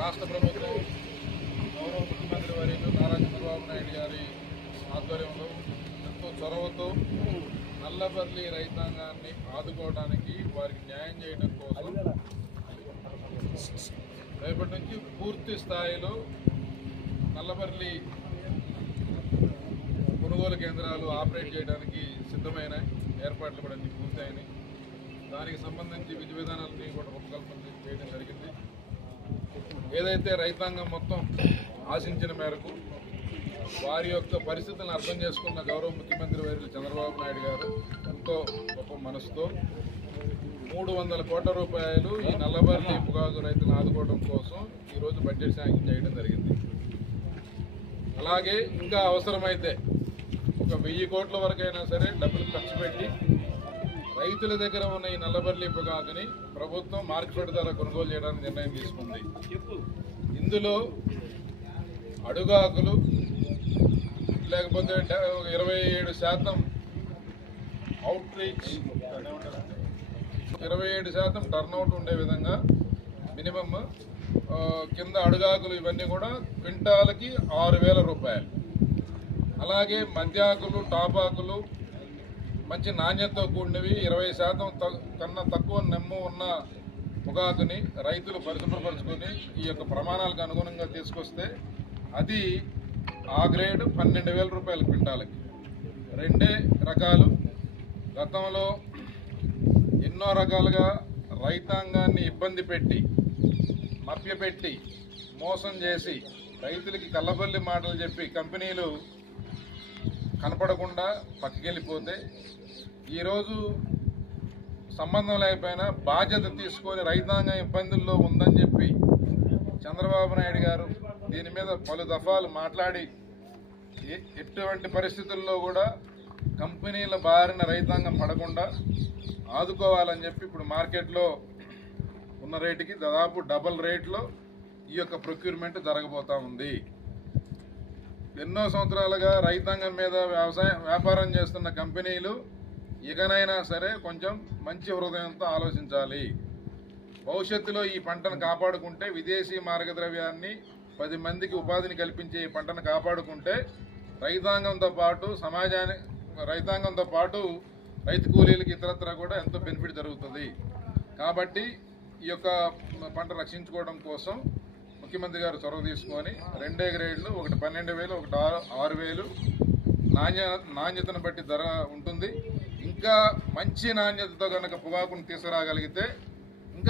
రాష్ట్ర ప్రభుత్వం గౌరవ ముఖ్యమంత్రి వర్యులు నారా చంద్రబాబు నాయుడు గారి ఆధ్వర్యంలో ఎంతో చొరవతో నల్లబర్లి రైతాంగాన్ని ఆదుకోవడానికి వారికి న్యాయం చేయడం కోసం రేపటి నుంచి పూర్తి స్థాయిలో నల్లబర్లి కొనుగోలు కేంద్రాలు ఆపరేట్ చేయడానికి సిద్ధమైన ఏర్పాట్లు కూడా అన్ని పూర్తయినాయి. దానికి సంబంధించి విధి విధానాలని కూడా రూపకల్పన చేయడం జరిగింది. ఏదైతే రైతాంగం మొత్తం ఆశించిన మేరకు వారి యొక్క పరిస్థితులను అర్థం చేసుకున్న గౌరవ ముఖ్యమంత్రి వర్యులు చంద్రబాబు నాయుడు గారు ఎంతో గొప్ప మనసుతో 300 కోట్ల రూపాయలు ఈ నల్లబర్లి పొగాకు రైతులను ఆదుకోవడం కోసం ఈరోజు బడ్జెట్ శాంక్షన్ చేయడం జరిగింది. అలాగే ఇంకా అవసరమైతే ఒక 1000 కోట్ల వరకైనా సరే డబ్బులు ఖర్చు పెట్టి రైతుల దగ్గర ఉన్న ఈ నల్లబర్లి పొగాకుని ప్రభుత్వం మార్కెట్ ధర కొనుగోలు చేయడానికి నిర్ణయం తీసుకుంది. ఇందులో అడుగాకులు లేకపోతే 27% అవుట్ రీచ్ 27% టర్న్అవుట్ ఉండే విధంగా మినిమమ్ కింద అడుగాకులు ఇవన్నీ కూడా క్వింటాలకి 6,000 రూపాయలు. అలాగే మధ్యాకులు టాపాకులు మంచి నాణ్యతతో కూడినవి 20% కన్నా తక్కువ నెమ్ము ఉన్న పొగాకుని రైతులు పరిశుభ్రపరుచుకొని ఈ యొక్క ప్రమాణాలకు అనుగుణంగా తీసుకొస్తే అది ఆ గ్రేడ్ 12,000 రూపాయల క్వింటాలకి. రెండే రకాలు. గతంలో ఎన్నో రకాలుగా రైతాంగాన్ని ఇబ్బంది పెట్టి మభ్యపెట్టి మోసం చేసి రైతులకి కల్లబల్లి మాటలు చెప్పి కంపెనీలు కనపడకుండా పక్కకెళ్ళిపోతే ఈరోజు సంబంధం లేకపోయినా బాధ్యత తీసుకొని రైతాంగం ఇబ్బందుల్లో ఉందని చెప్పి చంద్రబాబు నాయుడు గారు దీని మీద పలు దఫాలు మాట్లాడి ఎటువంటి పరిస్థితుల్లో కూడా కంపెనీల బారిన రైతాంగం పడకుండా ఆదుకోవాలని చెప్పి ఇప్పుడు మార్కెట్లో ఉన్న రేటుకి దాదాపు డబల్ రేట్లో ఈ యొక్క ప్రొక్యూర్మెంట్ జరగబోతూ ఉంది. ఎన్నో సంవత్సరాలుగా రైతాంగం మీద వ్యాపారం చేస్తున్న కంపెనీలు ఇకనైనా సరే కొంచెం మంచి హృదయంతో ఆలోచించాలి. భవిష్యత్తులో ఈ పంటను కాపాడుకుంటే విదేశీ మార్గద్రవ్యాన్ని 10 మందికి ఉపాధిని కల్పించే ఈ పంటను కాపాడుకుంటే రైతాంగంతో పాటు రైతు కూలీలకి ఇతరత్ర కూడా ఎంతో బెనిఫిట్ జరుగుతుంది. కాబట్టి ఈ యొక్క పంట రక్షించుకోవడం కోసం ముఖ్యమంత్రి గారు చొరవ తీసుకొని 2 గ్రేడ్లు, ఒకటి 12,000, ఒకటి 6,000 నాణ్యతను బట్టి ధర ఉంటుంది. ఇంకా మంచి నాణ్యతతో కనుక పొగాకును తీసుకురాగలిగితే